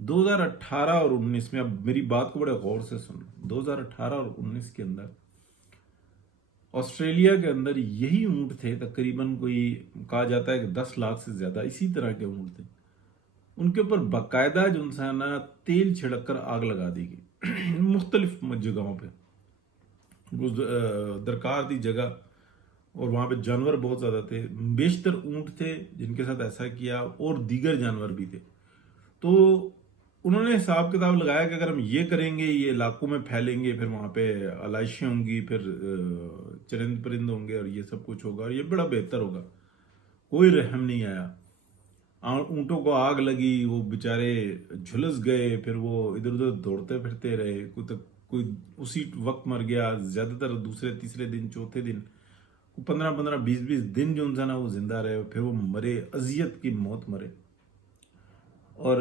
2018 اور 19 میں، اب میری بات کو بڑے غور سے سن، 2018 اور 19 کے اندر آسٹریلیا کے اندر یہی اونٹ تھے، تقریباً کوئی کہا جاتا ہے کہ 10 لاکھ سے زیادہ اسی طرح کے اونٹ تھے، ان کے اوپر باقاعدہ جو ہے نا تیل چھڑک کر آگ لگا دی گئی مختلف جگہوں پہ، درکار دی جگہ، اور وہاں پہ جانور بہت زیادہ تھے، بیشتر اونٹ تھے جن کے ساتھ ایسا کیا، اور دیگر جانور بھی تھے۔ تو انہوں نے حساب کتاب لگایا کہ اگر ہم یہ کریں گے، یہ علاقوں میں پھیلیں گے، پھر وہاں پہ علائشیں ہوں گی، پھر چرند پرند ہوں گے، اور یہ سب کچھ ہوگا، اور یہ بڑا بہتر ہوگا۔ کوئی رحم نہیں آیا، اونٹوں کو آگ لگی، وہ بیچارے جھلس گئے، پھر وہ ادھر ادھر دوڑتے پھرتے رہے، کوئی اسی وقت مر گیا، زیادہ تر دوسرے تیسرے دن چوتھے دن، 15 20 دن جو انسان وہ زندہ رہے، پھر وہ مرے، اذیت کی موت مرے۔ اور